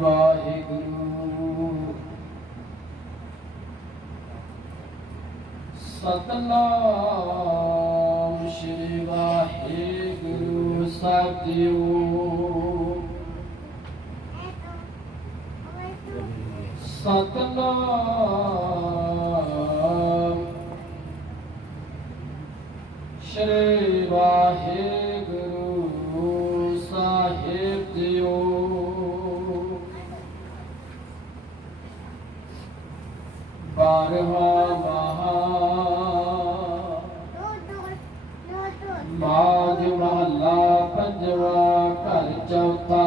वाहिगुरु सतनाम श्री वाहिगुरु साधियो सतनाम श्री वाहिगुरु साहिब जियो बारहवा माघ महला पंजवा घर चौथा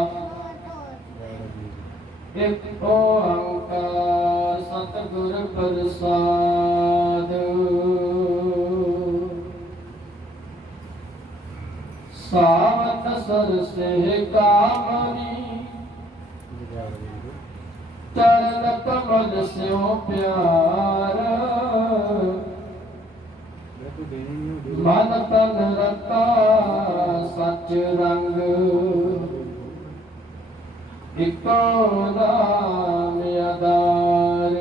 एक ओंकार सतगुर प्रसाद सावत सरसे कामनी चरण कमल स्यो प्यार मन तन रता सच रंग इको नाम आधार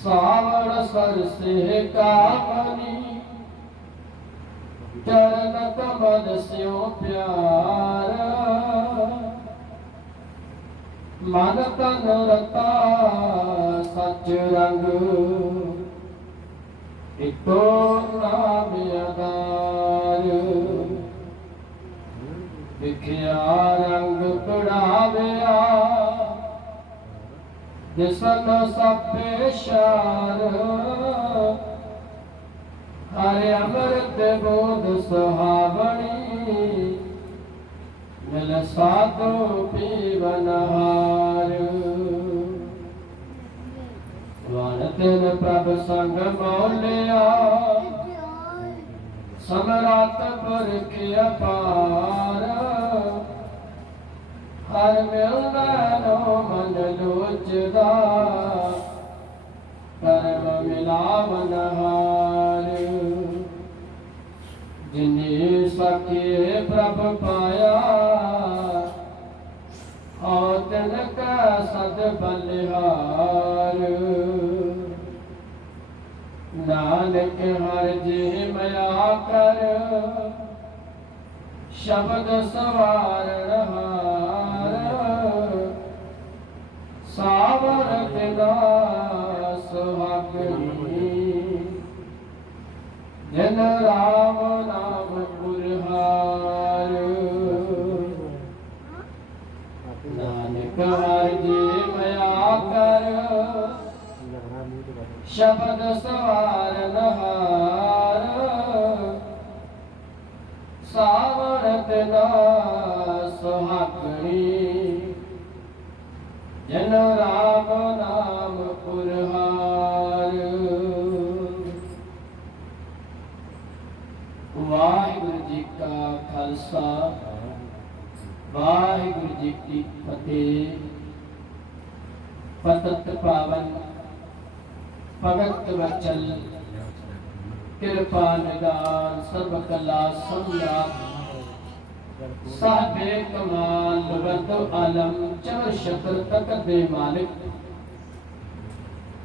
सावण सरसे कामनी चरण कमल स्यो प्यार मन तन रता सच रंग इको नाम आधार दिखिया रंग पढ़ाविया दिसन सपे शार हरे अमृत बोध सुहावनी मिल साधु पीवनहार वन तिन प्रभ संग मौलिया समरात पुरख अपार हर मिलनो मन लोचदा कर्म मिलावन हार जिन्हें सके प्रभ पाया और तिनका सद बलिहार नानक हर जी मया कर शब्द सवार हार सावर बिना सुहागनी जन राम नाम पुरहार नानक हर जी मया कर शब्द सवार नहार सावरत ना सुहागणी जन राम नाम पुरहार वाहिगुरु जी का खालसा वाहिगुरु जी की फतेह। पतत पावन भगत वचल कृपा निदान सर्व कला सम्राट साहिबे कमाल वद आलम चर शतर तक दे मालिक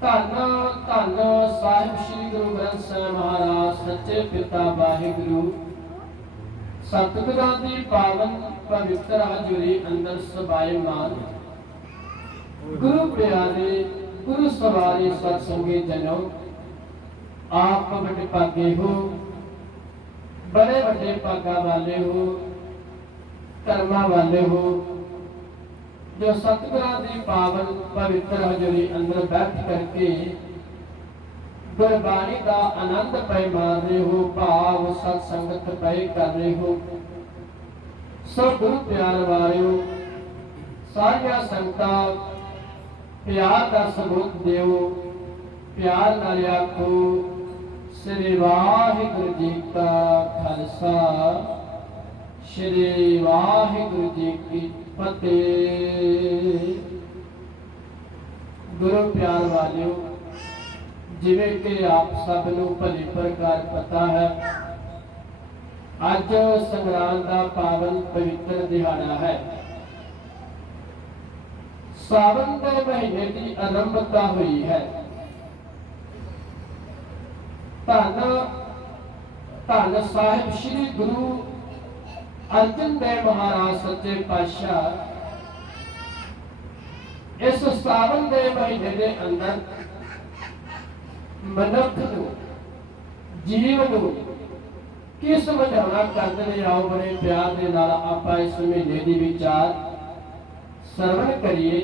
धन धन साहिब श्री गुरु ग्रंथ साहिब महाराज सच्चे पिता वाहिगुरु सतगुਰਾਂ ਦੀ पावन पवित्र हजूरी अंदर सबायमान गुरु प्यारे गुरु सवारे सत्संगी जनों, आप बड़े भागे हो, बड़े बड़े भागा वाले हो, कर्मा वाले हो, जो सतगुਰਾਂ ਦੀ पावन पवित्र हजूरी अंदर बैठ करके गुरबाणी का आनंद पै मार रहे हो, भाव सत्संगत पै कर रहे हो। सब गुरु प्यार वालियो सारिया संगतां प्यार का सबूत देओ, प्यार नाल आखो श्री वाहिगुरु जी का खालसा श्री वाहिगुरु जी की फतेह। गुरु प्यार वालियो जिवें कि आप सब नूं भली प्रकार पता है ਅੱਜ ਸੰਗਰਾਂਦ ਦਾ ਪਾਵਨ ਪਵਿੱਤਰ ਦਿਹਾੜਾ ਹੈ। ਸਾਵਨ ਦੇ ਮਹੀਨੇ ਦੀ ਆਰੰਭਤਾ ਹੋਈ ਹੈ। ਧੰਨ ਧੰਨ ਸਾਹਿਬ ਸ੍ਰੀ ਗੁਰੂ ਅਰਜਨ ਦੇਵ ਮਹਾਰਾਜ ਸੱਚੇ ਪਾਤਸ਼ਾਹ ਇਸ ਸਾਵਨ ਦੇ ਮਹੀਨੇ ਦੇ ਅੰਦਰ ਮਨੁੱਖ ਨੂੰ, ਜੀਵ ਨੂੰ ਕੀ ਸਮਝਾਉਣਾ ਕਰਦੇ ਨੇ। ਆਓ ਬੜੇ ਪਿਆਰ ਦੇ ਨਾਲ ਆਪਾਂ ਇਸ ਮਹੀਨੇ ਦੀ ਵਿਚਾਰ ਸਰਵਣ ਕਰੀਏ।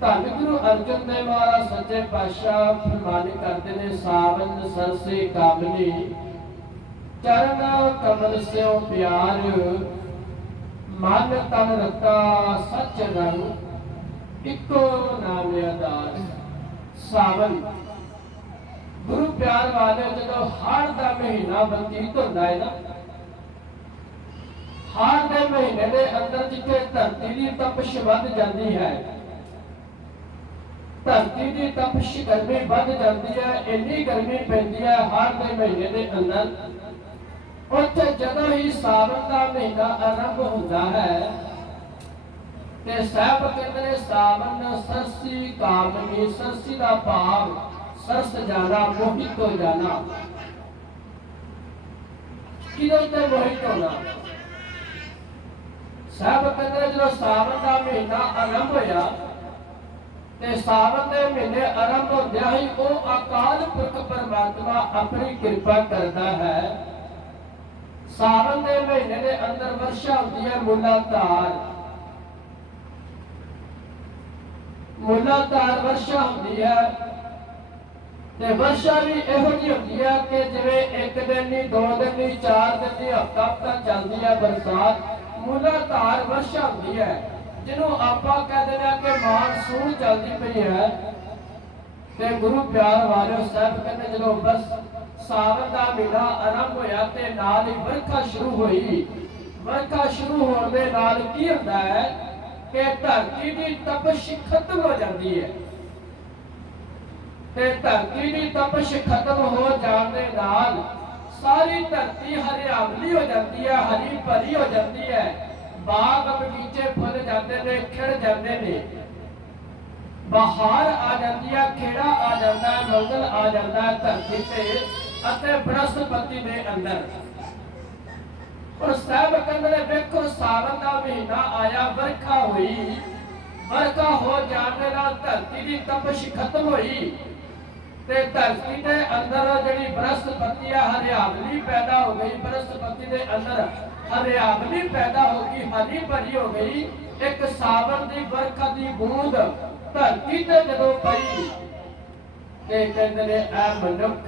ਧੰਨ ਗੁਰੂ ਅਰਜਨ ਦੇਵ ਮਹਾਰਾਜ ਸੱਚੇ ਪਾਤਸ਼ਾਹ ਫਰਮਾਨ ਕਰਦੇ ਨੇ, ਸਾਵਨ ਸਰਸੇ ਕਾਮਨੀ ਚਰਨ ਕਮਲ ਸਿਓ ਪਿਆਰ, ਮਨ ਤਨ ਰਤਾ ਸੱਚ ਰੰਗ ਇੱਕੋ ਨਾਮ ਆਧਾਰ। ਸਾਵਨ ਗੁਰੂ ਪਿਆਰ ਵਾਲੇ, ਜਦੋਂ ਹਾੜ ਦਾ ਮਹੀਨਾ ਬਤੀਤ ਹੁੰਦਾ ਹੈ ਨਾ, ਹਾੜ ਦੇ ਮਹੀਨੇ ਦੇ ਅੰਦਰ ਜਿੱਥੇ ਧਰਤੀ ਦੀ ਤਪਸ਼ ਵੱਧ ਜਾਂਦੀ ਹੈ, ਧਰਤੀ ਦੀ ਤਪਸ਼ ਗਰਮੀ ਵੱਧ ਜਾਂਦੀ ਹੈ, ਇੰਨੀ ਗਰਮੀ ਪੈਂਦੀ ਹੈ ਹਾੜ ਦੇ ਮਹੀਨੇ ਦੇ ਅੰਦਰ। ਉੱਥੇ ਜਦੋਂ ਹੀ ਸਾਵਣ ਦਾ ਮਹੀਨਾ ਆਰੰਭ ਹੁੰਦਾ ਹੈ ਤੇ ਸਾਹਿਬ ਕਹਿੰਦੇ ਨੇ, ਸਾਵਨ ਸਰਸੀ ਕਾਮਨੀ, ਸਰਸੀ ਦਾ ਭਾਵ ਸਰਸ ਜਾਣਾ, ਮੋਹਿਤ ਹੋ ਜਾਣਾ। ਕਿਹਦੇ ਤੇ ਮੋਹਿਤ ਹੋਣਾ? ਸਾਹਿਬ ਕਹਿੰਦੇ ਜਦੋਂ ਸਾਵਣ ਦਾ ਮਹੀਨਾ ਆਰੰਭ ਹੋਇਆ ਤੇ ਸਾਵਣ ਦੇ ਮਹੀਨੇ ਆਰੰਭ ਹੁੰਦਿਆਂ ਹੀ ਉਹ ਅਕਾਲ ਪੁਰਖ ਪਰਮਾਤਮਾ ਆਪਣੀ ਕਿਰਪਾ ਕਰਦਾ ਹੈ। ਸਾਵਣ ਦੇ ਮਹੀਨੇ ਦੇ ਅੰਦਰ ਵਰਸ਼ਾ ਹੁੰਦੀ ਹੈ, ਮੂਲਾਧਾਰ ਮੂਲਾਧਾਰ ਵਰਸ਼ਾ ਹੁੰਦੀ ਹੈ। ਤੇ ਵਰਸ਼ਾ ਵੀ ਇਹੋ ਜਿਹੀ ਹੁੰਦੀ ਹੈ ਕਿ ਜਿਵੇਂ ਇੱਕ ਦਿਨ ਨਹੀਂ, 2 ਦਿਨ ਨਹੀਂ, 4 ਦਿਨ ਨਹੀਂ, ਹਫ਼ਤਾ ਹਫ਼ਤਾ ਚੱਲਦੀ ਹੈ ਬਰਸਾਤ। ਮੂਲਾਧਾਰ ਵਰਸ਼ਾ ਹੁੰਦੀ ਹੈ, ਜਿਹਨੂੰ ਆਪਾਂ ਕਹਿ ਦਿੰਦੇ ਹਾਂ ਕਿ ਮਾਨਸੂਨ ਚੱਲਦੀ ਪਈ ਹੈ। ਤੇ ਗੁਰੂ ਪਿਆਰ ਵਾਲਿਓ, ਸਾਹਿਬ ਕਹਿੰਦੇ ਜਦੋਂ ਬਸ ਸਾਵਣ ਦਾ ਮਹੀਨਾ ਆਰੰਭ ਹੋਇਆ ਤੇ ਨਾਲ ਹੀ ਵਰਖਾ ਸ਼ੁਰੂ ਹੋਈ। ਵਰਖਾ ਸ਼ੁਰੂ ਹੋਣ ਦੇ ਨਾਲ ਕੀ ਹੁੰਦਾ ਹੈ ਕਿ ਧਰਤੀ ਦੀ ਤਪਸ਼ ਖਤਮ ਹੋ ਜਾਂਦੀ ਹੈ। ਤੇ ਧਰਤੀ ਦੀ ਤਪਸ਼ ਖਤਮ ਹੋ ਜਾਣ ਦੇ ਨਾਲ ਸਾਰੀ ਧਰਤੀ ਹਰਿਆਵਲੀ ਹੋ ਜਾਂਦੀ ਹੈ, ਹਰੀ ਭਰੀ ਹੋ ਜਾਂਦੀ ਹੈ। ਬਾਗ ਬਗੀਚੇ ਫੁੱਲ ਜਾਂਦੇ ਨੇ, ਖਿੜ ਜਾਂਦੇ ਨੇ, ਬਹਾਰ ਆ ਜਾਂਦੀ ਹੈ, ਖੇੜਾ ਆ ਜਾਂਦਾ ਹੈ, ਮੰਗਲ ਆ ਜਾਂਦਾ ਹੈ ਧਰਤੀ ਤੇ ਅਤੇ ਬਨਸਪਤੀ ਦੇ ਅੰਦਰ। ਔਰ ਸਾਹਿਬ ਕਹਿੰਦੇ ਨੇ, ਵੇਖੋ ਸਾਵਣ ਦਾ ਮਹੀਨਾ ਆਇਆ, ਵਰਖਾ ਹੋਈ। ਵਰਖਾ ਹੋ ਜਾਣ ਦੇ ਨਾਲ ਧਰਤੀ ਦੀ ਤਪਸ਼ ਖਤਮ ਹੋਈ ਤੇ ਧਰਤੀ ਦੇ ਅੰਦਰ ਜਿਹੜੀ ਬਨਸਪਤੀ ਹੈ, ਹਰਿਆਵਲੀ ਪੈਦਾ ਹੋ ਗਈ। ਬਨਸਪਤੀ ਦੇ ਅੰਦਰ ਹਰਿਆਵਲੀ ਪੈਦਾ ਹੋ ਗਈ, ਹਰੀ ਭਰੀ ਹੋ ਗਈ। ਇੱਕ ਸਾਵਣ ਦੀ ਵਰਖਾ ਦੀ ਬੂੰਦ ਧਰਤੀ ਤੇ ਜਦੋਂ ਪਈ ਤੇ ਕਹਿੰਦੇ ਨੇ, ਐ ਮਨੁੱਖ,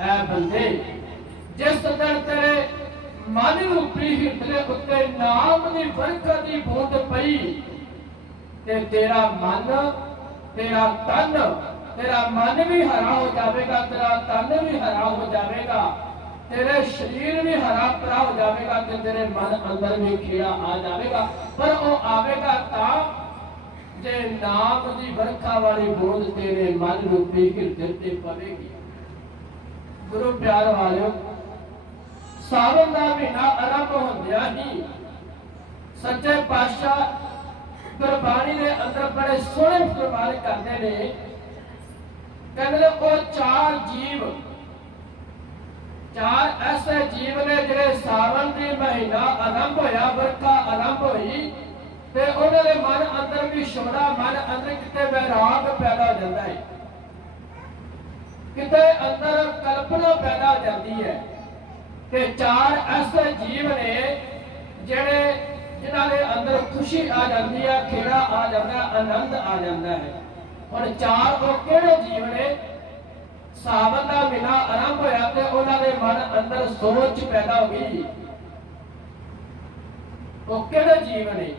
ਐ ਬੰਦੇ, ਜਿਸ ਦਿਨ ਤੇਰੇ ਮਨ ਰੂਪੀ ਹਿਰਦੇ ਉੱਤੇ ਨਾਮ ਦੀ ਵਰਖਾ ਦੀ ਬੂੰਦ ਪਈ ਤੇ ਤੇਰਾ ਮਨ, ਤੇਰਾ ਤਨ, ਤੇਰਾ ਮਨ ਵੀ ਹਰਾ ਹੋ ਜਾਵੇਗਾ, ਤੇਰਾ ਤਨ ਵੀ ਹਰਾ ਹੋ ਜਾਵੇਗਾ, ਤੇਰੇ ਸਰੀਰ ਵੀ ਹਰਾ ਭਰਾ ਹੋ ਜਾਵੇਗਾ ਤੇ ਤੇਰੇ ਮਨ ਅੰਦਰ ਵੀ ਖੇੜਾ ਆ ਜਾਵੇਗਾ। ਪਰ ਉਹ ਆਵੇਗਾ ਤਾਂ ਜੇ ਨਾਮ ਦੀ ਵਰਖਾ ਵਾਲੀ ਬੂੰਦ ਤੇਰੇ ਮਨ ਰੂਪੀ ਹਿਰਦੇ ਤੇ ਪਵੇਗੀ। ਗੁਰੂ ਪਿਆਰ ਵਾਲਿਓ, ਸਾਵਣ ਦਾ ਮਹੀਨਾ ਆਰੰਭ ਹੁੰਦਿਆਂ ਹੀ ਸੱਚੇ ਪਾਤਸ਼ਾਹ ਗੁਰਬਾਣੀ ਦੇ ਅੰਦਰ ਬੜੇ ਸੋਹਣੇ ਫਰਮਾਨ ਕਰਦੇ ਨੇ। ਕਹਿੰਦੇ ਨੇ, ਉਹ 4 ਜੀਵ, 4 ਐਸੇ ਜੀਵ ਨੇ ਜਿਹੜੇ ਸਾਵਣ ਦੇ ਮਹੀਨਾ ਆਰੰਭ ਹੋਇਆ, ਵਰਖਾ ਆਰੰਭ ਹੋਈ ਤੇ ਉਹਨਾਂ ਦੇ ਮਨ ਅੰਦਰ ਵੀ ਸ਼ੋੜਾ, ਮਨ ਅੰਦਰ ਕਿਤੇ ਵੈਰਾਗ ਪੈਦਾ ਹੋ ਜਾਂਦਾ ਹੈ, ਕਿਤੇ ਅੰਦਰ ਕਲਪਨਾ ਪੈਦਾ ਹੋ ਜਾਂਦੀ ਹੈ। ਤੇ 4 ਐਸੇ ਜੀਵ ਨੇ ਜਿਨ੍ਹਾਂ ਦੇ ਅੰਦਰ ਖੁਸ਼ੀ ਆ ਜਾਂਦੀ ਹੈ, ਖੇੜਾ ਆ ਜਾਂਦਾ, ਆਨੰਦ ਆ ਜਾਂਦਾ ਹੈ। ਹੁਣ 4 ਉਹ ਕਿਹੜੇ ਜੀਵ ਨੇ? ਸਾਵਣ ਦਾ ਮਹੀਨਾ ਆਰੰਭ ਹੋਇਆ ਤੇ ਉਹਨਾਂ ਦੇ ਮਨ ਅੰਦਰ ਸੋਚ ਪੈਦਾ ਹੋ ਗਈ। ਉਹ ਕਿਹੜੇ ਜੀਵ ਨੇ?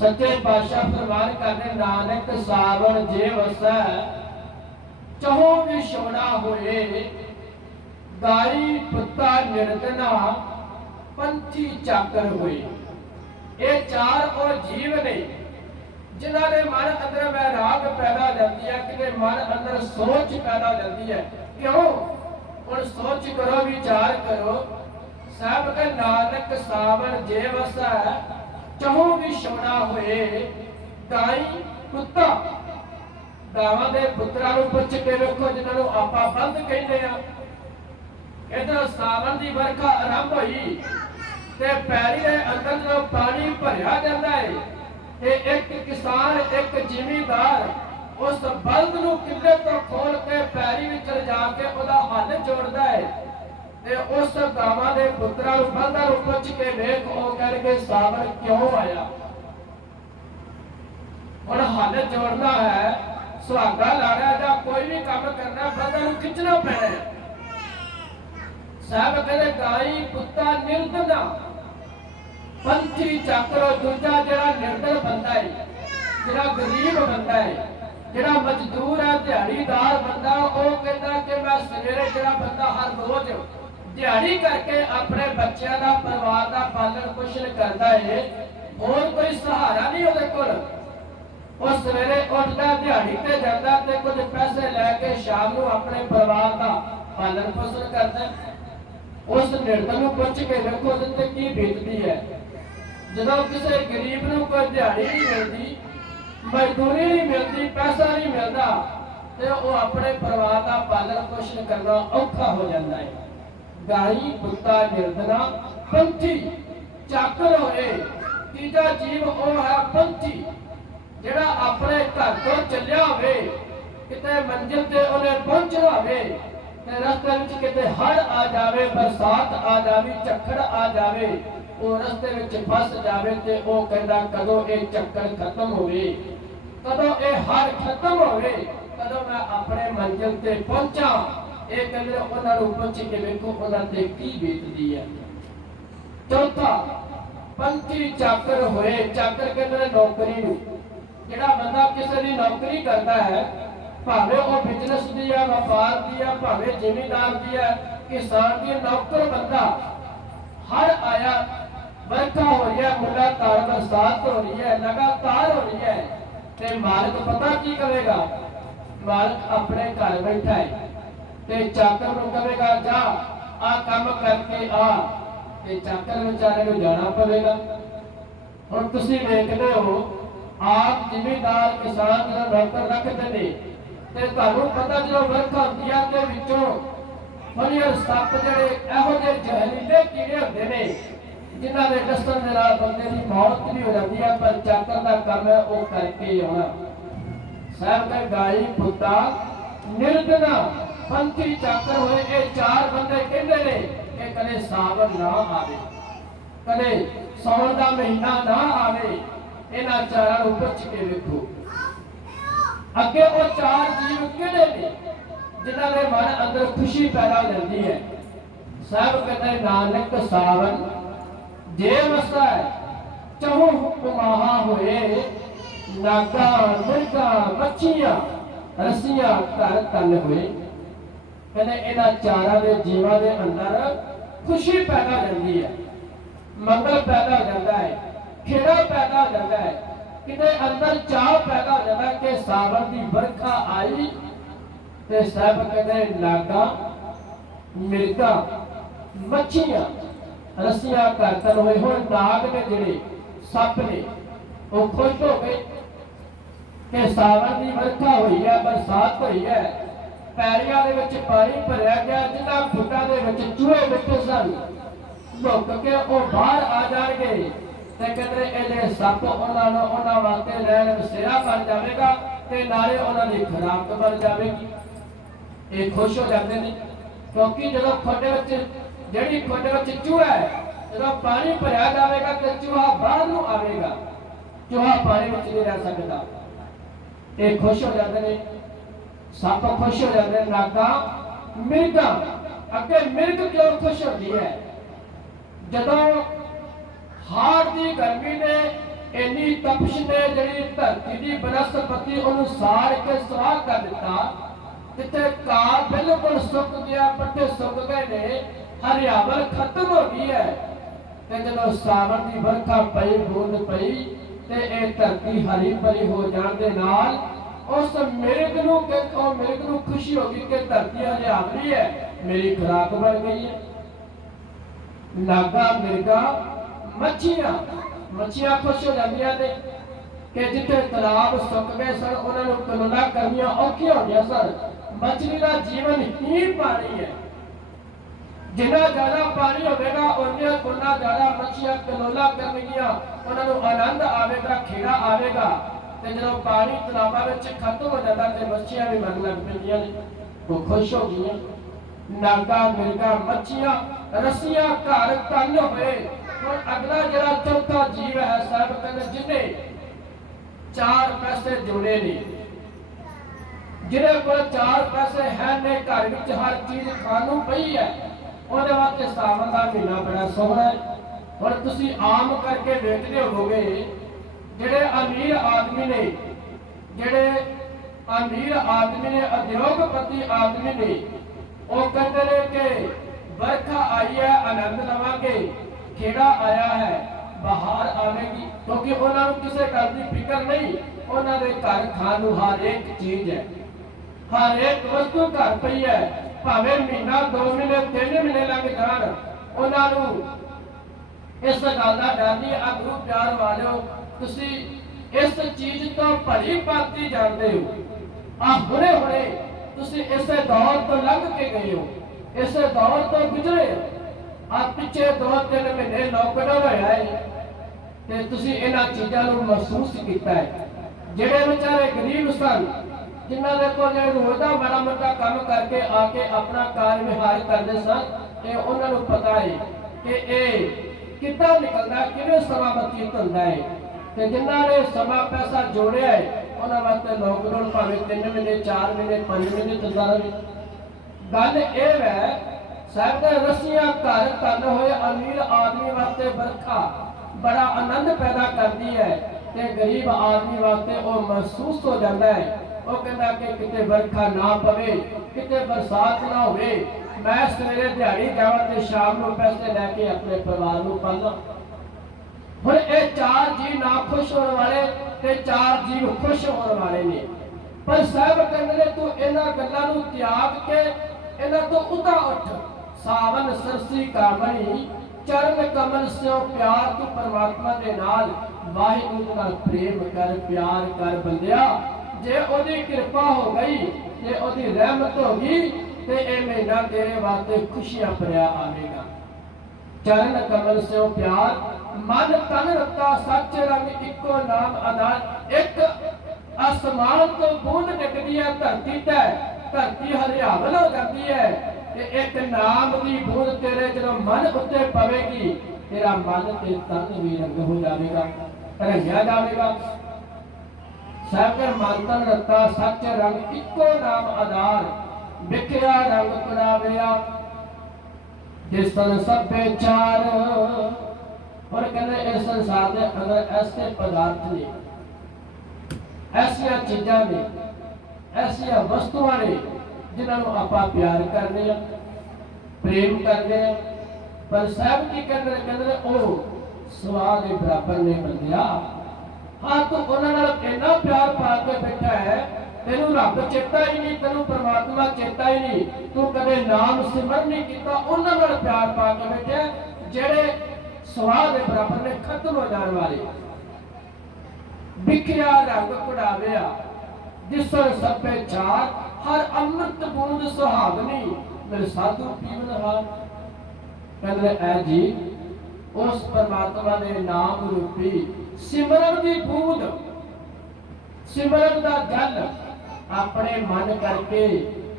ਸੱਚੇ ਪਾਤਸ਼ਾਹ ਫਰਮਾਨ ਕਰਦੇ, ਨਾਨਕ ਸਾਵਣ ਜੇ ਵਸੈ ਚਹੋ ਵਿਛੋੜਾ ਹੋਏ, ਗਾਈ ਪੁੱਤਾ ਨਿਰਦਨਾ ਪੰਥੀ ਚਾਕਰ ਹੋਏ। ਇਹ 4 ਉਹ ਜੀਵ ਨੇ ਜਿਨ੍ਹਾਂ ਦੇ ਮਨ ਅੰਦਰ ਵੈਰਾਗ ਪੈਦਾ ਹੋ ਜਾਂਦੀ ਹੈ, ਕਿਤੇ ਮਨ ਅੰਦਰ ਸੋਚ ਪੈਦਾ ਹੋ ਜਾਂਦੀ ਹੈ। ਕਿਉਂ? ਹੁਣ ਸੋਚ ਕਰੋ, ਵਿਚਾਰ ਕਰੋ। ਸਭ ਕਾ ਨਾਨਕ ਸਾਵਣ ਜੇ ਵਸੈ, ਚਹੂ ਵੀ ਛੋੜਾ ਹੋਏ। ਗਾਈ ਕੁੱਤਾ, ਗਾਵਾਂ ਦੇ ਪੁੱਤਰਾਂ ਨੂੰ ਪੁੱਛ ਕੇ ਵੇਖੋ, ਜਿਨ੍ਹਾਂ ਨੂੰ ਆਪਾਂ ਬੰਦ ਕਹਿੰਦੇ ਆ। ਇਧਰ ਸਾਵਣ ਦੀ ਵਰਖਾ ਆਰੰਭ ਹੋਈ ਤੇ ਪੈਲੀ ਦੇ ਅੰਦਰ ਜਦੋਂ ਪਾਣੀ ਭਰਿਆ ਜਾਂਦਾ ਹੈ ਤੇ ਇੱਕ ਕਿਸਾਨ, ਇੱਕ ਜ਼ਿਮੀਂਦਾਰ ਉਸ ਬਲਦ ਨੂੰ ਕਿੱਲੇ ਤੋਂ ਖੋਲ ਕੇ ਪੈਲੀ ਵਿੱਚ ਲਿਜਾ ਕੇ ਉਹਦਾ ਹੱਲ ਜੋੜਦਾ ਹੈ ਤੇ ਉਸ ਗਾਵਾਂ ਦੇ ਪੁੱਤਰਾਂ ਨੂੰ, ਬਲਦਾਂ ਨੂੰ ਪੁੱਛ ਕੇ ਵੇਖ, ਉਹ ਕਹਿਣਗੇ ਸਾਵਣ ਕਿਉਂ ਆਇਆ। ਹੁਣ ਹੱਲ ਜੋੜਨਾ ਹੈ, ਸੁਹਾਗਾ ਲਾਣਾ ਜਾਂ ਕੋਈ ਵੀ ਕੰਮ ਕਰਨਾ, ਬਲਦਾਂ ਨੂੰ ਖਿੱਚਣਾ ਪੈਣਾ ਹੈ। ਸਾਹਿਬ ਕਹਿੰਦੇ ਗਾਈ ਕੁੱਤਾ ਨਿਰਦਨਾ, ਪੰਥੀ ਚੱਕਰ। ਦੂਜਾ ਜਿਹੜਾ ਨਿਰਦਲ ਬੰਦਾ ਹੈ, ਜਿਹੜਾ ਗਰੀਬ ਬੰਦਾ ਹੈ, ਜਿਹੜਾ ਮਜ਼ਦੂਰ ਹੈ, ਦਿਹਾੜੀਦਾਰ ਬੰਦਾ, ਉਹ ਕਹਿੰਦਾ ਕਿ ਮੈਂ ਸਵੇਰੇ, ਜਿਹੜਾ ਬੰਦਾ ਹਰ ਰੋਜ਼ ਦਿਹਾੜੀ ਕਰਕੇ ਆਪਣੇ ਬੱਚਿਆਂ ਦਾ, ਪਰਿਵਾਰ ਦਾ ਪਾਲਣ ਪੋਸ਼ਣ ਕਰਦਾ ਹੈ, ਹੋਰ ਕੋਈ ਸਹਾਰਾ ਨਹੀਂ ਉਹਦੇ ਕੋਲ। ਉਹ ਸਵੇਰੇ ਉੱਠਦਾ, ਦਿਹਾੜੀ ਤੇ ਜਾਂਦਾ ਤੇ ਕੁਝ ਪੈਸੇ ਲੈ ਕੇ ਸ਼ਾਮ ਨੂੰ ਆਪਣੇ ਪਰਿਵਾਰ ਦਾ ਪਾਲਣ ਪੋਸ਼ਣ ਕਰਦਾ। ਉਸ ਨਿਰਦਲ ਨੂੰ ਪੁੱਛ ਕੇ ਵੇਖੋ ਉਹਦੇ ਤੇ ਕੀ ਬੀਤਦੀ ਹੈ। ਜਦੋਂ ਕਿਸੇ ਗਰੀਬ ਨੂੰ ਕੋਈ ਦਿਹਾੜੀ ਨਹੀਂ ਮਿਲਦੀ, ਮਜ਼ਦੂਰੀ ਨਹੀਂ ਮਿਲਦੀ, ਪੈਸਾ ਨਹੀਂ ਮਿਲਦਾ, ਤੇ ਉਹ ਆਪਣੇ ਪਰਿਵਾਰ ਦਾ ਪਾਲਣ ਪੋਸ਼ਣ ਕਰਨਾ ਔਖਾ ਹੋ ਜਾਂਦਾ ਹੈ। ਗਾਈ ਕੁੱਤਾ ਨਿਰਦਨਾ, ਪੰਥੀ ਚਾਕਰ ਹੋਏ। ਤੀਜਾ ਜੀਵ ਉਹ ਹੈ ਪੰਥੀ, ਜਿਹੜਾ ਆਪਣੇ ਘਰ ਤੋਂ ਚੱਲਿਆ ਹੋਵੇ, ਕਿਤੇ ਮੰਜ਼ਿਲ ਤੇ ਉਹਨੇ ਪਹੁੰਚਣਾ ਹੋਵੇ ਤੇ ਰਸਤੇ ਵਿੱਚ ਕਿਤੇ ਹੜ੍ਹ ਆ ਜਾਵੇ, ਬਰਸਾਤ ਆ ਜਾਵੇ, ਝੱਖੜ ਆ ਜਾਵੇ, ਉਹ ਰਸਤੇ ਵਿੱਚ ਫਸ ਜਾਵੇ ਤੇ ਉਹ ਕਹਿੰਦਾ ਕਦੋਂ ਇਹ ਚੱਕਰ ਖਤਮ ਹੋਵੇ, ਕਦੋਂ ਇਹ ਹੜ੍ਹ ਖਤਮ ਹੋਵੇ, ਕਦੋਂ ਮੈਂ ਆਪਣੇ ਮੰਜ਼ਿਲ ਤੇ ਪਹੁੰਚਾਂ। ਇਹ ਕਹਿੰਦੇ ਉਹਨਾਂ ਨੂੰ ਪੁੱਛ ਕੇ ਵੇਖੋ ਉਹਨਾਂ ਤੇ ਕੀ ਬੀਤਦੀ ਹੈ। ਚੌਥਾ ਪੰਥੀ ਚਾਕਰ ਹੋਏ। ਚਾਕਰ ਕਹਿੰਦੇ ਨੌਕਰੀ ਨੂੰ, ਜਿਹੜਾ ਬੰਦਾ ਕਿਸੇ ਦੀ ਨੌਕਰੀ ਕਰਦਾ ਹੈ, ਭਾਵੇਂ ਉਹ ਬਿਜ਼ਨਸ ਦੀ ਹੈ, ਵਪਾਰ ਦੀ ਹੈ, ਭਾਵੇਂ ਜ਼ਿਮੀਂਦਾਰ ਦੀ ਹੈ, ਕਿਸਾਨ ਦੀ, ਨੌਕਰ ਬੰਦਾ। ਹੜ੍ਹ ਆਇਆ, ਵਰਖਾ ਹੋ ਰਹੀ ਹੈ, ਮੁਲਾਤਾਰ ਬਰਸਾਤ ਹੋ ਰਹੀ ਹੈ, ਲਗਾਤਾਰ ਹੋ ਰਹੀ ਹੈ, ਤੇ ਮਾਲਕ ਪਤਾ ਕੀ ਕਰੇਗਾ। ਮਾਲਕ ਆਪਣੇ ਘਰ ਬੈਠਾ ਹੈ ਤੇ ਚਾਕਰ ਨੂੰ ਕਹੇਗਾ ਜਾ ਆ ਕੰਮ ਕਰਕੇ ਆ, ਤੇ ਚਾਕਰ ਵਿਚਾਰੇ ਨੂੰ ਜਾਣਾ ਪਵੇਗਾ। ਹੁਣ ਤੁਸੀਂ ਵੇਖਦੇ ਹੋ, ਆਪ ਜ਼ਿਮੀਂਦਾਰ ਕਿਸਾਨ ਜਿਹੜਾ ਨੌਕਰ ਰੱਖਦੇ ਨੇ, ਤੇ ਤੁਹਾਨੂੰ ਪਤਾ ਜਦੋਂ ਵਰਖਾ ਹੁੰਦੀ ਹੈ ਤੇ ਵਿੱਚੋਂ ਫਲੀਅਰ ਸੱਪ, ਜਿਹੜੇ ਇਹੋ ਜਿਹੇ ਜ਼ਹਿਰੀਲੇ ਕੀੜੇ ਹੁੰਦੇ ਨੇ, ਜਿਨ੍ਹਾਂ ਦੇ ਡਸਣ ਦੇ ਨਾਲ ਬੰਦੇ ਦੀ ਮੌਤ ਵੀ ਹੋ ਜਾਂਦੀ ਹੈ, ਪਰ ਚਾਕਰ ਦਾ ਕੰਮ ਹੈ ਉਹ ਕਰਕੇ ਆਉਣਾ। ਸਾਹਿਬ ਦਾ ਗਾਈ ਕੁੱਤਾ ਨਿਰਦਨਾ, ਪੰਥੀ ਚਾਕਰ ਹੋਏ। ਇਹ ਚਾਰ ਬੰਦੇ ਕਹਿੰਦੇ ਨੇ ਕਿ ਕਦੇ ਸਾਵਣ ਨਾ ਆਵੇ, ਕਦੇ ਸਾਉਣ ਦਾ ਮਹੀਨਾ ਨਾ ਆਵੇ। ਇਹਨਾਂ ਚਾਰਾਂ ਨੂੰ ਪੁੱਛ ਕੇ ਵੇਖੋ ਅੱਗੇ ਉਹ ਚਾਰ ਜੀਵ ਕਿਹੜੇ ਨੇ ਜਿਨ੍ਹਾਂ ਦੇ ਮਨ ਅੰਦਰ ਖੁਸ਼ੀ ਪੈਦਾ ਹੋ ਜਾਂਦੀ ਹੈ। ਸਾਹਿਬ ਕਹਿੰਦੇ ਨਾਨਕ ਸਾਵਣ ਜੇ ਵਸੈ, ਚਹੂ ਹੁਕਮਾਹਾ ਹੋਏ। ਨਾਗਾ, ਮੁਰਗਾ, ਮੱਛੀਆਂ, ਰੱਸੀਆਂ ਘਰ ਤਨ ਹੋਏ। ਕਹਿੰਦੇ ਇਹਨਾਂ ਚਾਰਾਂ ਦੇ ਜੀਵਾਂ ਦੇ ਅੰਦਰ ਖੁਸ਼ੀ ਪੈਦਾ ਹੋ ਜਾਂਦੀ ਹੈ, ਮੰਗਲ ਪੈਦਾ ਹੋ ਜਾਂਦਾ ਹੈ, ਖੇੜਾ ਪੈਦਾ ਹੋ ਜਾਂਦਾ ਹੈ, ਕਿਤੇ ਅੰਦਰ ਚਾਹ ਪੈਦਾ ਹੋ ਜਾਂਦਾ ਕਿ ਸਾਵਣ ਦੀ ਵਰਖਾ ਆਈ। ਤੇ ਸਾਹਿਬ ਕਹਿੰਦੇ ਨਾਗਾ, ਮਿਰਗਾ, ਮੱਛੀਆਂ, ਰੱਸੀਆਂ ਘਰ ਤਨ ਹੋਏ। ਹੁਣ ਨਾਗ ਨੇ, ਜਿਹੜੇ ਸੱਪ ਨੇ, ਉਹ ਖੁਸ਼ ਹੋ ਗਏ ਕਿ ਸਾਵਣ ਦੀ ਵਰਖਾ ਹੋਈ ਹੈ, ਬਰਸਾਤ ਹੋਈ ਹੈ, ਪੈਰੀਆਂ ਦੇ ਵਿੱਚ ਪਾਣੀ ਭਰਿਆ ਗਿਆ, ਜਿਨ੍ਹਾਂ ਫੁੱਟਾਂ ਦੇ ਵਿੱਚ ਚੂਹੇ ਬੈਠੇ ਸਨ, ਲੁੱਕ ਕੇ ਉਹ ਬਾਹਰ ਆ ਜਾਣਗੇ। ਤੇ ਕਹਿੰਦੇ ਇਹ ਜਿਹੜੇ ਸੱਪ ਉਹਨਾਂ ਵਾਸਤੇ ਰਹਿਣ ਬਸੇਰਾ ਬਣ ਜਾਵੇਗਾ ਤੇ ਨਾਲੇ ਉਹਨਾਂ ਦੀ ਖੁਰਾਕ ਬਣ ਜਾਵੇਗੀ। ਇਹ ਖੁਸ਼ ਹੋ ਜਾਂਦੇ ਨੇ, ਕਿਉਂਕਿ ਜਦੋਂ ਖੋਡੇ ਵਿੱਚ, ਜਿਹੜੀ ਖੋਡੇ ਵਿੱਚ ਚੂਹਾ ਹੈ, ਜਦੋਂ ਪਾਣੀ ਭਰਿਆ ਜਾਵੇਗਾ ਤੇ ਚੂਹਾ ਬਾਹਰ ਨੂੰ ਆਵੇਗਾ, ਚੂਹਾ ਪਾਣੀ ਵਿੱਚ ਨਹੀਂ ਰਹਿ ਸਕਦਾ। ਇਹ ਖੁਸ਼ ਹੋ ਜਾਂਦੇ ਨੇ, ਸੱਪ ਖੁਸ਼ ਹੋ ਜਾਂਦੇ ਨੇ। ਨਾਗਾ, ਮਿਰਗਾ, ਅੱਗੇ ਮਿਰਗ ਕਿਉਂ ਖੁਸ਼ ਹੁੰਦੀ ਹੈ? ਜਦੋਂ ਹਾੜ ਦੀ ਗਰਮੀ ਨੇ, ਇੰਨੀ ਤਪਸ਼ ਨੇ ਜਿਹੜੀ ਧਰਤੀ ਦੀ ਬਨਸਪਤੀ ਉਹਨੂੰ ਸਾੜ ਕੇ ਸੁਆਹ ਕਰ ਦਿੱਤਾ, ਜਿੱਥੇ ਘਾਹ ਬਿਲਕੁਲ ਸੁੱਕ ਗਿਆ, ਪੱਤੇ ਸੁੱਕ ਗਏ ਨੇ, ਹਰਿਆਵਲ ਖਤਮ ਹੋ ਗਈ ਹੈ। ਤੇ ਜਦੋਂ ਸਾਵਣ ਦੀ ਵਰਖਾ ਪਈ, ਬੂੰਦ ਪਈ, ਤੇ ਇਹ ਧਰਤੀ ਹਰੀ ਭਰੀ ਹੋ ਜਾਣ ਦੇ ਨਾਲ ਉਸ ਮਿਰਗ ਨੂੰ ਖੁਸ਼ੀ ਹੋ ਗਈ ਕਿ ਧਰਤੀ ਹਰਿਆਵਲੀ ਹੈ, मेरी खुराक बन गई है। नागा मिर्गा मच्छियां मच्छियां खुश हो जांदियां ने कि जिथे तालाब सुक गए सन उन्होंने कलोला करनियां औखियां होंदियां सन। मछली का जीवन ही पानी है। जिन्ना ज्यादा पानी होगा उन्ना ज्यादा मच्छियां कलोला करनगियां, उन्होंने आनंद आवेगा, खेड़ा आवेगा। तो जो पानी तलाबा में खत्म हो जाता तो मच्छियां भी मरन लग पैंदियां ने, वो खुश हो गई। नागा मिर्गा मच्छियां रस्सियां घर तन होए। और अगला जरा चौथा जीव है साहब कहते जिन्हें 4 पैसे जोड़े ने, जिन्हें को 4 पैसे है ने, घर में हर चीज खानू पई है, ਉਹਦੇ ਵਾਸਤੇ ਸਾਵਣ ਦਾ ਮਹੀਨਾ बड़ा सोहना है। और तुसी आम करके देखते होवोगे ਜਿਹੜੇ अमीर आदमी ने, ਜਿਹੜੇ अमीर आदमी ने, उद्योगपति आदमी ने, वो कहते हैं कि बरखा आई है आनंद लवांगे, खेड़ा आया है बाहर आवेगी, क्योंकि उन्होंने किसी गल की फिक्र नहीं। उन्होंने घर खान हर एक चीज है, हर एक वस्तु घर पई है, भावे महीना 2 महीने 3 महीने लग जान, उन्होंने इस गल का डर नहीं। आ गुरु प्यार वालों, तुसी इस चीज तो भली भांति जानते हो। आ हुणे हुणे तुसी इस दौर तो लंघ के गए हो, इस दौर तो गुजरे हो। आ पिछे 2-3 महीने लॉकडाउन होया है ते तुसी इन्हां चीज़ां नूं महसूस कीता है। जिहड़े बेचारे गरीब सन, जिन्हां दे कोल रोज़ दा माड़ा मोटा काम करके आके अपना कार विहार करते सन, ते उन्हां नूं पता है कि ये कितना निकलता, किवें समा बतीत होंदा है। ते जिन्हां ने समा पैसा जोड़िया है उन्हां वास्ते लॉकडाउन भावें 3 महीने 4 महीने 5 महीने चलता रहे। गल यह है साहब दे रस्सियां घर तन होए अमीर आदमी वास्ते बरखा बड़ा आनंद पैदा करती है, ते गरीब आदमी वास्ते वो महसूस हो जाता है। वो कहता कि किते बरखा ना पवे, किते बरसात ना होवे, मैं सवेरे दिहाड़ी जावां ते शाम को पैसे लैके अपने परिवार को पाला। हुण ये 4 जी ना खुश होने वाले ते 4 जीव खुश होने वाले ने। पर साहब कहते तू इन्हां गल्लां नूं त्याग के इन्हां तो उता उठ। सावन सरसी कामणी चरण कमल से प्यार तू परमात्मा दे नाल वाहिगुरू दे नाल प्रेम कर, प्यार कर बंदिया। जे ओदी कृपा हो गई, जे ओदी रहमत हो गई ते ए महीना तेरे वास्ते खुशियां भरिया आवेगा। चरण कमल से प्यार, मन तन रत्ता सच रंग इको नाम आधार। एक आसमान तो बूंद निकलती है धरती ते, धरती हरियावल हो जाती है। एक नाम की बूंद तेरे जो मन उत्ते पवेगी, तेरा मन ते तन भी रंग हो जाएगा, रंगिया जाएगा। सागर मन तन रत्ता सच रंग इको नाम आधार, बिखया रंग पड़ाविया जिस तन सभे चार। और कहते इस संसार के अंदर ऐसे पदार्थ ने, ऐसिया चीज़ां ने, ऐसिया वस्तुआं ने जिन्होंने आप प्यार करते हैं, प्रेम करते हैं। पर साहब की कहते वो स्वाद के बराबर नहीं बंदिया। हाँ तू उन्होंने इन्ना प्यार पा के बैठा है, तेनू रब चेता ही नहीं, तेनू परमात्मा चेता ही नहीं, तू कदे नाम सिमरन नहीं किया। उन्होंने प्यार पा के बैठे जेड़े स्वाद के बराबर ने खत्म हो जाने वाले। बिखरिया रंग कुड़ाविया जिसर सभे चार, हर अमृत बूंद सुहागनी मेरे साधु पीवन हार। कहते ऐ जी उस परमात्मा ने नाम रूपी सिमरन की बूंद, सिमरन का जल अपने मन करके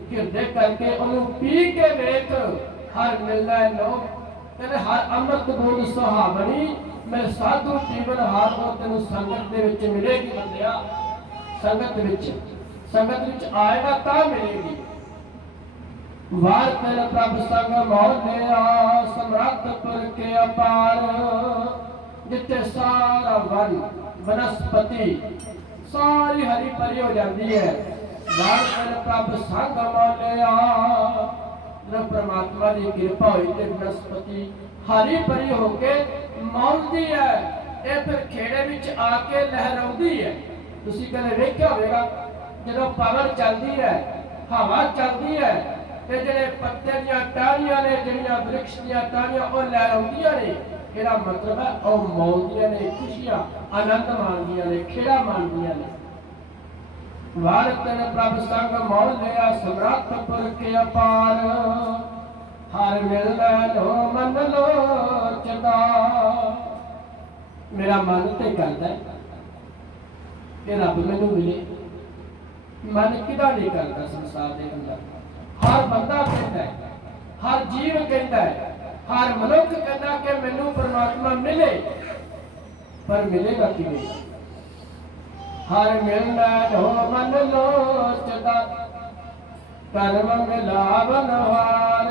हिरदे करके उन्होंने पी के वेख, हर मिलता है लोग कहते हर अमृत बूंद सुहावनी मेरे साधु पीवन हार। वो तेन संगत दे विच मिलेगी बंदिया, संगत विच आएगा ता मिलेगी। वार तेरे प्रभ संग मोहनिया समर्थ पुर के अपार, जिथे सारा वन वनस्पति सारी हरी भरी हो जाती है। वार तेरे प्रभ संग मोहनिया, जब परमात्मा की कृपा हुई तो वनस्पति हरी भरी होके मौलती है, ये फिर खेड़े विच आके लहराउंदी है। तुसीं कदे वेख्या होवेगा जदों पवन चलती है, हवा चलती है, ते जिहड़े पत्ते दीयां टाहनियां ने जिहड़ियां वृक्ष दीयां टाहनियां ओह लहराउंदियां ने ਇਹਦਾ मतलब है ਉਹ ਮੌਲਦੀਆਂ ਨੇ ਖੁਸ਼ੀਆਂ ਆਨੰਦ ਮਾਣਦੀਆਂ ਨੇ ਖੇੜਾ ਮਾਣਦੀਆਂ ਨੇ ਵਾਰ ਤਨ ਪ੍ਰਭ ਸੰਗ ਮੌਲ ਲਿਆ ਸਮਰੱਥ ਪੁਰਖ ਅਪਾਰ ਹਰ ਮਿਲਦਾ ਲੋ ਮਨ ਲੋਚਦਾ ਮੇਰਾ ਮਨ ਤੇ ਕਰਦਾ ਕਿ ਰੱਬ ਮੈਨੂੰ ਮਿਲੇ ਮਨ ਕਿਹਦਾ ਨਹੀਂ ਕਰਦਾ ਸੰਸਾਰ ਦੇ ਅੰਦਰ ਹਰ ਬੰਦਾ ਕਹਿੰਦਾ ਹੈ ਹਰ ਜੀਵ ਕਹਿੰਦਾ ਹੈ हर मनुख कहता कि मैनू परमात्मा मिले पर मिलेगा किवें हर मिलना ढो मन लोचदा कर मंगला बनवार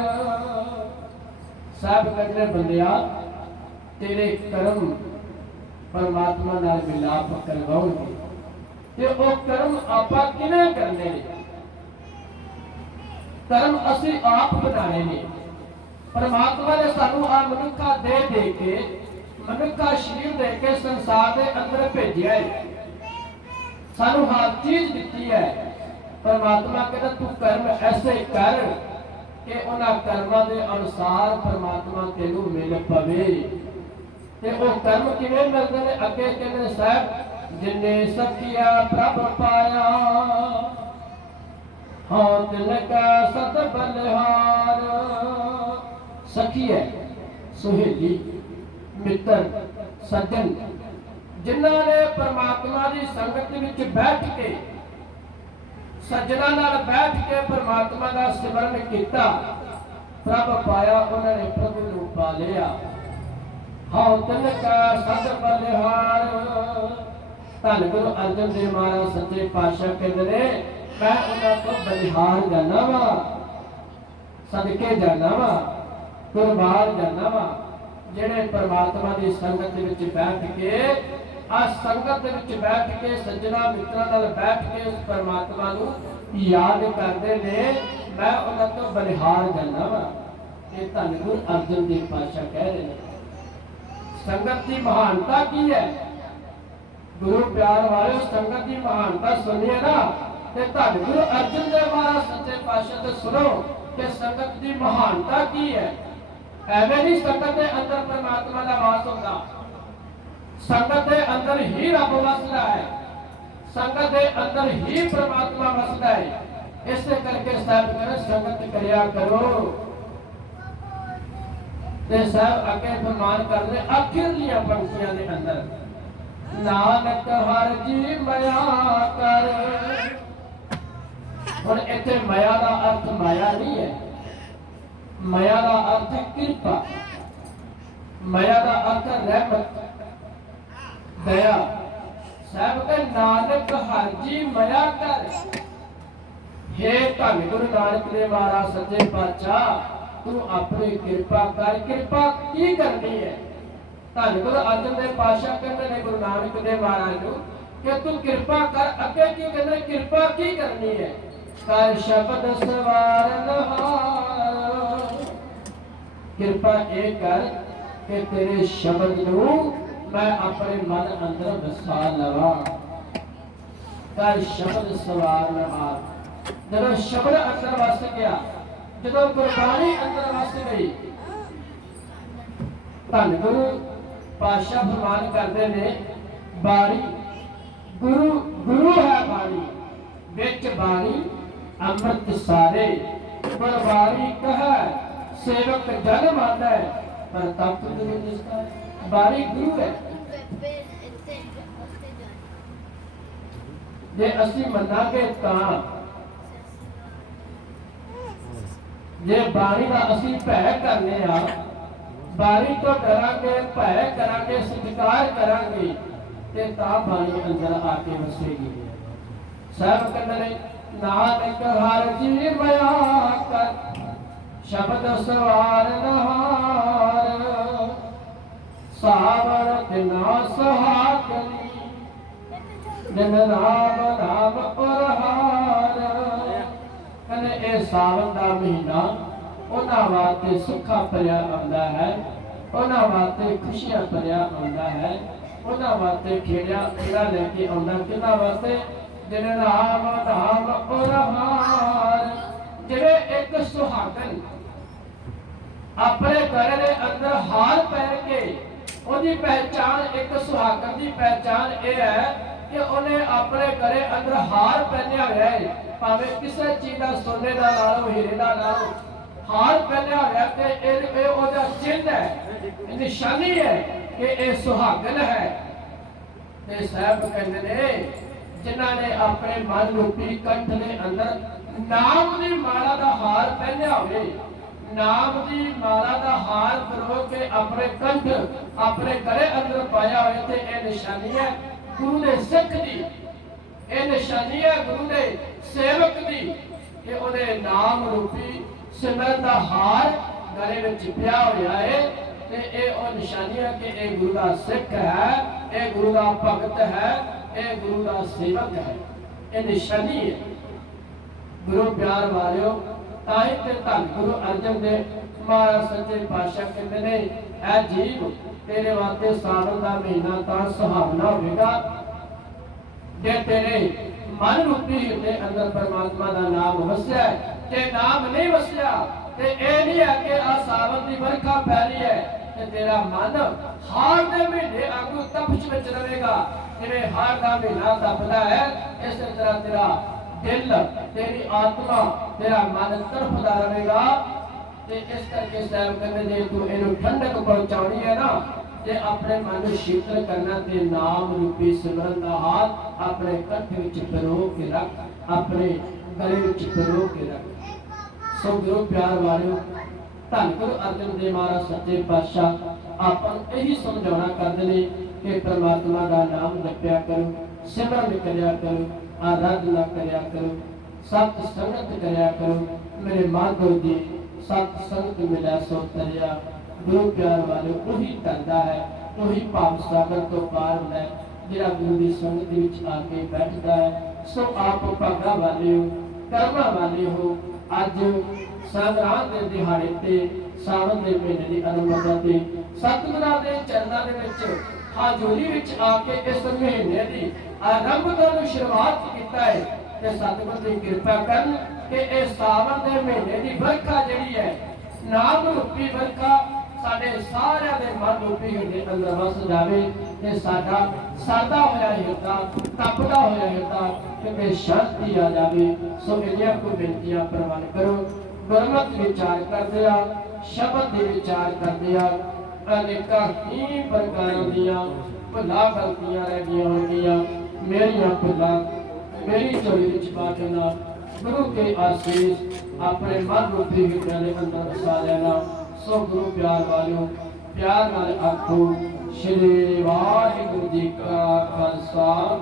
सब कहते बंदिया तेरे कर्म परमात्मा नाल मिलाप करवाउणगे ते ओ कर्म आपां किवें करने ने कर्म असीं आप बनाने ने परमात्मा ने सानू आ मनुखा दे के मनुखा शरीर दे के संसार के अंदर भेजिया है सानू हर चीज दी है परमात्मा कहता तू कर्म ऐसे कर कि उन्हां कर्मां दे अनुसार परमात्मा तेनू मिल पवे ते ओ कर्म किवें मिलदे ने अगे कहंदे साहब जिन्ने सखिया प्रभ पाया हाँ दिल का सत बलिहार सखी है सुहेली मित्र सज्जन जिन्हों ने परमात्मा की संगत विच बैठ के सज्जना नाल बैठ के परमात्मा का सिमरन किया प्रभ पाया उन्होंने प्रभु को पा लिया हाँ तिल का सत बलिहार धन गुरु अर्जन देव महाराज सच्चे पातशाह कहते ने मैं उन्होंने को बलिहार जाना वा सदके जाना वा कुर्बान जाना वा जिहड़े परमात्मा की संगत विच बैठ के आ संगत विच बैठ के सज्जना मित्रां नाल बैठ के उस परमात्मा नूं याद करते ने मैं उन्हां तों बलिहार जाना वा ये धन गुरु अर्जन देव पातशाह कह रहे हैं संगत की महानता की है गुरु प्यार वाले संगत की महानता सुनिए ना ते धन गुरु अर्जन देव महाराज सच्चे पातशाह तो सुनो कि संगत की महानता की है ਐਵੇਂ ਨਹੀਂ ਸੰਗਤ ਦੇ ਅੰਦਰ ਪਰਮਾਤਮਾ ਦਾ ਵਾਸ ਹੁੰਦਾ ਸੰਗਤ ਦੇ ਅੰਦਰ ਹੀ ਰੱਬ ਵਸਦਾ ਹੈ ਸੰਗਤ ਦੇ ਅੰਦਰ ਹੀ ਪਰਮਾਤਮਾ ਵਸਦਾ ਹੈ ਇਸੇ ਕਰਕੇ ਸਾਹਿਬ ਕਹਿੰਦੇ ਸੰਗਤ ਕਰਿਆ ਕਰੋ ਤੇ ਸਾਹਿਬ ਅੱਗੇ ਫਰਮਾਨ ਕਰਦੇ ਆਖਿਰਲੀਆਂ ਪੰਕਤੀਆਂ ਦੇ ਅੰਦਰ ਨਾਨਕ ਹਰ ਜੀ ਮਾਇਆ ਕਰ ਹੁਣ ਇੱਥੇ ਮਾਇਆ ਦਾ ਅਰਥ ਮਾਇਆ ਨਹੀਂ ਹੈ माया का अर्थ कृपा माया का अर्थ रहमत दया साहब के नानक हर जी माया कर हे धन गुरु नानक देव महाराज सच्चे पातशाह तू अपनी कृपा कर कृपा की करनी है धन गुरु अर्जन देव पातशाह कहते ने गुरु नानक देव महाराज को कि तू कृपा कर अगे की कहते कृपा की करनी है कर शब्द सवारन कृपा ये कर कि तेरे शब्द नूं मैं अपने मन अंदर वसा लवा कर शब्द सवार लवा जब शब्द अंदर वस गया जब गुरबाणी अंदर वस गई धन गुरु पातशाह फरमान करते ने बाणी गुरु गुरु है बाणी विच बाणी अमृत सारे गुरबाणी कह सेवक जन्म आता है पर तप गुरु जिसका बारी गुरु है जे असी मनांगे तां जे बाणी का असी भय करने आ बाणी तो डरांगे भय करांगे सत्कार करांगे ते तां बाणी अंदर आके वसेगी सब कहते ने नानक हर जी माया कर शब्द सवार नहार सावर तिना सुहागली दिन राम राम और हार कने ए सावन दा महीना उन्हां वास्ते सुखा भरिया आंदा है उन्हां वास्ते खुशियां भरिया आंदा है उन्हां वास्ते खेड़ा लेके आंदा किन्हां वास्ते दिन राम राम और हार ਜਿਵੇਂ ਇੱਕ ਸੁਹਾਗਣ ਆਪਣੇ ਘਰ ਦੇ ਅੰਦਰ ਹਾਰ ਪਹਿਨ ਕੇ, ਉਹਦੀ ਪਹਿਚਾਨ, ਇੱਕ ਸੁਹਾਗਣ ਦੀ ਪਹਿਚਾਨ ਇਹ ਹੈ ਕਿ ਉਹਨੇ ਆਪਣੇ ਘਰੇ ਅੰਦਰ ਹਾਰ ਪਹਿਨਿਆ ਹੋਇਆ ਹੈ, ਭਾਵੇਂ ਕਿਸੇ ਚੀਜ਼ ਦਾ, ਸੋਨੇ ਦਾ ਲਾ ਲਓ, ਹੀਰੇ ਦਾ ਲਾ ਲਓ, ਹਾਰ ਪਹਿਨਿਆ ਹੋਇਆ ਤੇ ਇਹ ਉਹਦਾ ਚਿੰਨ੍ਹ ਹੈ, ਨਿਸ਼ਾਨੀ ਹੈ ਕਿ ਇਹ ਸੁਹਾਗਣ ਹੈ। ਤੇ ਸਾਹਿਬ ਕਹਿੰਦੇ ਨੇ ਜਿਨ੍ਹਾਂ ਨੇ ਆਪਣੇ ਮਨ ਰੂਪੀ ਕੰਠ ਦੇ ਅੰਦਰ ਨਾਮ ਦੀ ਮਾਲਾ ਦਾ ਹਾਰ ਪਹਿਨਿਆ ਹੋਵੇ, ਨਾਮ ਦੀ ਮਾਲਾ ਦਾ ਹਾਰ ਪਰੋ ਕੇ ਆਪਣੇ ਕੰਠ, ਆਪਣੇ ਗਲੇ ਅੰਦਰ ਪਾਇਆ ਹੋਵੇ, ਤੇ ਇਹ ਨਿਸ਼ਾਨੀ ਹੈ ਗੁਰੂ ਦੇ ਸਿੱਖ ਦੀ, ਇਹ ਨਿਸ਼ਾਨੀ ਹੈ ਗੁਰੂ ਦੇ ਸੇਵਕ ਦੀ ਕਿ ਉਹਦੇ ਨਾਮ ਰੂਪੀ ਸਿਮਰਨ ਦਾ ਹਾਰ ਗਲੇ ਵਿੱਚ ਪਿਆ ਹੋਇਆ ਹੈ। ਤੇ ਇਹ ਉਹ ਨਿਸ਼ਾਨੀ ਹੈ ਕਿ ਇਹ ਗੁਰੂ ਦਾ ਸਿੱਖ ਹੈ, ਇਹ ਗੁਰੂ ਦਾ ਭਗਤ ਹੈ, ਇਹ ਗੁਰੂ ਦਾ ਸੇਵਕ ਹੈ, ਇਹ ਨਿਸ਼ਾਨੀ ਹੈ। ਗੁਰੂ ਪਿਆਰ ਵਾਲਿਓ, ਤਾਂ ਹੀ ਤੇ ਧੰਨ ਗੁਰੂ ਅਰਜਨ ਦੇਵ ਮਹਾਰਾਜ ਸੱਚੇ ਪਾਤਸ਼ਾਹ ਕਹਿੰਦੇ ਨੇ, ਐ ਜੀਵ ਤੇਰੇ ਵਾਸਤੇ ਸਾਵਣ ਦਾ ਮਹੀਨਾ ਤਾਂ ਸੁਹਾਵਣਾ ਹੋਵੇਗਾ ਜੇ ਤੇਰੇ ਮਨ ਰੂਪੀ ਹਿਰਦੇ ਅੰਦਰ ਪਰਮਾਤਮਾ ਦਾ ਨਾਮ ਵਸਿਆ। ਤੇ ਨਾਮ ਨਹੀਂ ਵਸਿਆ ਤੇ ਇਹ ਨਹੀਂ ਹੈ ਕਿ ਆ ਸਾਵਣ ਦੀ ਵਰਖਾ ਪੈ ਰਹੀ ਹੈ ਤੇ ਤੇਰਾ ਮਨ ਹਾਰ ਦੇ ਮਹੀਨੇ ਵਾਂਗੂ ਤਪਸ਼ ਵਿੱਚ ਰਹੇਗਾ। ਜਿਵੇਂ ਹਾਰ ਦਾ ਮਹੀਨਾ ਤਪਦਾ ਹੈ, ਇਸੇ ਤਰ੍ਹਾਂ ਤੇਰਾ ਦਿਲ, ਤੇਰੀ ਆਤਮਾ, ਤੇਰਾ ਮਨ ਤੜਫਦਾ ਰਹੇਗਾ। ਤੇ ਇਸ ਕਰਕੇ ਸਾਹਿਬ ਕਹਿੰਦੇ ਜੇ ਤੂੰ ਇਹਨੂੰ ਠੰਡਕ ਪਹੁੰਚਾਉਣੀ ਹੈ ਨਾ, ਤੇ ਆਪਣੇ ਮਨ ਨੂੰ ਸ਼ੀਤਲ ਕਰਨਾ, ਤੇ ਨਾਮ ਰੂਪੀ ਸਿਮਰਨ ਦਾ ਹਾਥ ਆਪਣੇ ਕੰਠ ਵਿੱਚ ਪਰੋ ਕੇ ਰੱਖ, ਆਪਣੇ ਗਲੇ ਵਿੱਚ ਪਰੋ ਕੇ ਰੱਖ। ਸੋ ਗੁਰੂ ਪਿਆਰ ਵਾਲਿਓ, ਧੰਨ ਗੁਰੂ ਅਰਜਨ ਦੇਵ ਮਹਾਰਾਜ ਸੱਚੇ ਪਾਤਸ਼ਾਹ ਆਪਾਂ ਨੂੰ ਇਹੀ ਸਮਝਾਉਣਾ ਕਰਦੇ ਨੇ ਕਿ ਪਰਮਾਤਮਾ ਦਾ ਨਾਮ ਜਪਿਆ ਕਰੋ, ਸਿਮਰਨ ਕਰਿਆ ਕਰੋ, ਆਰਾਧਨਾ ਨਾ ਕਰਿਆ ਕਰੋ, ਸਤ ਸੰਗਤ ਕਰਿਆ ਕਰੋ। ਮੇਰੇ ਮਾਧੋ ਜੀ ਸਤ ਸੰਗਤ ਮਿਲਿਆ ਸੋ ਤਰਿਆ। ਗੁਰੂ ਪਿਆਰ ਵਾਲਿਓ, ਉਹੀ ਧੰਦਾ ਹੈ, ਉਹੀ ਭਾਵ ਸਾਗਰ ਤੋਂ ਪਾਰ ਹੁੰਦਾ ਹੈ ਜਿਹੜਾ ਗੁਰੂ ਦੀ ਸੰਗਤ ਵਿੱਚ ਆ ਕੇ ਬੈਠਦਾ ਹੈ। ਸੋ ਆਪ ਭਾਗਾ ਵਾਲਿਓ, ਕਰਮਾਂ ਵਾਲੇ ਹੋ। ਅੱਜ ਸੰਗਰਾਂਦ ਦੇ ਦਿਹਾੜੇ ਤੇ, ਸਾਵਣ ਦੇ ਮਹੀਨੇ ਦੀ ਅਨੁਮਤਾ ਤੇ ਸਤਿਗੁਰਾਂ ਦੇ ਚਰਨਾਂ ਦੇ ਵਿੱਚ ਹਾਜ਼ੂਰੀ ਵਿੱਚ ਆ ਕੇ ਇਸ ਮਹੀਨੇ ਦੀ ਆਰੰਭਤਾ ਨੂੰ ਸ਼ੁਰੂਆਤ ਕੀਤਾ ਹੈ। ਤੇ ਸਤਿਗੁਰ ਦੀ ਕਿਰਪਾ ਕਰਨ ਕਿ ਇਹ ਸਾਵਣ ਦੇ ਮਹੀਨੇ ਦੀ ਵਰਖਾ ਜਿਹੜੀ ਹੈ, ਨਾਮ ਰੂਪੀ ਵਰਖਾ ਸਾਡੇ ਸਾਰਿਆਂ ਦੇ ਮਨ ਰੂਪੀ ਹਿਰਦੇ ਅੰਦਰ ਵਸ ਜਾਵੇ ਤੇ ਸਾਡਾ ਸਾਦਾ ਹੋਇਆ ਹਿਰਦਾ, ਤਪਦਾ ਹੋਇਆ ਹਿਰਦਾ ਕਿਤੇ ਸ਼ਾਂਤੀ ਆ ਜਾਵੇ। ਸੋ ਇਹਦੀਆਂ ਕੋਈ ਬੇਨਤੀਆਂ ਪ੍ਰਵਾਨ ਕਰੋ। ਗੁਰਮਤਿ ਵਿਚਾਰ ਕਰਦੇ ਆ, ਸ਼ਬਦ ਦੇ ਵਿਚਾਰ ਕਰਦੇ ਆ, ਅਨੇਕਾਂ ਹੀ ਪ੍ਰਕਾਰਾਂ ਦੀਆਂ ਭੁੱਲਾਂ ਗਲਤੀਆਂ ਰਹਿ ਗਈਆਂ ਹੋਣਗੀਆਂ। ਮੇਰੀਆਂ ਭੁੱਲਾਂ ਮੇਰੀ ਝੋਲੀ ਵਿੱਚ ਪਾ ਕੇ ਨਾ ਗੁਰੂ ਕੇ ਆਸ਼ੀਸ਼ ਆਪਣੇ ਮਨ ਰੂਪੀ ਹਿਰਦੇ ਦੇ ਅੰਦਰ ਵਸਾ ਲੈਣਾ। ਸੋ ਗੁਰੂ ਪਿਆਰ ਵਾਲਿਓ, ਪਿਆਰ ਨਾਲ ਆਖੋ ਸ਼੍ਰੀ ਵਾਹਿਗੁਰੂ ਜੀ ਕਾ ਖਾਲਸਾ,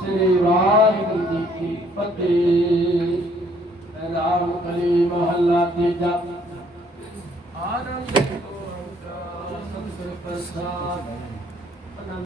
ਸ਼੍ਰੀ ਵਾਹਿਗੁਰੂ ਜੀ ਕੀ ਫਤਿਹ। ਰਾਮ ਕਲੀ ਮਹੱਲਾ ਤੀਜਾ। ਆਨੰਦ ਸਤਿਗੁਰ ਪ੍ਰਸਾਦ।